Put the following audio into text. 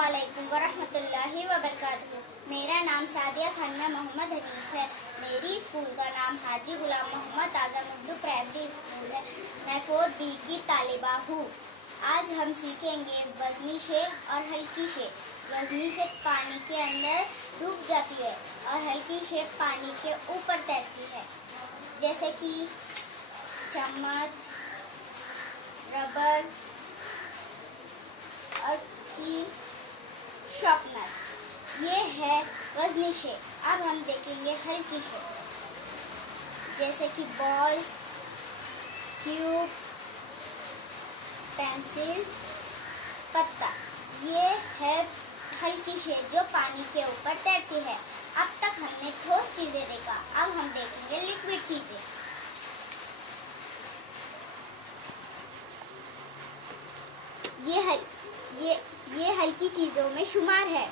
अस्सलामुअलैकुम वरहमतुल्लाहि वबरकातुहू। मेरा नाम सादिया खानिया मोहम्मद हनीफ है। मेरी स्कूल का नाम हाजी गुलाम मोहम्मद आजम उर्दू प्राइमरी स्कूल है। मैं 4B की तालिबा हूँ। आज हम सीखेंगे वज़नी शे और हल्की शे। वज़नी शे पानी के अंदर डूब जाती है और हल्की शे पानी के ऊपर तैरती है, जैसे कि चम्मच, रबर और की शॉर्पनर। ये है वज़नी शे। अब हम देखेंगे हल्की शे, जैसे कि बॉल, क्यूब, पेंसिल, पत्ता। ये है हल्की शे जो पानी के ऊपर तैरती है। अब तक हमने ठोस चीजें देखा, अब हम देखेंगे लिक्विड चीजें। ये हल्की चीजों में शुमार है।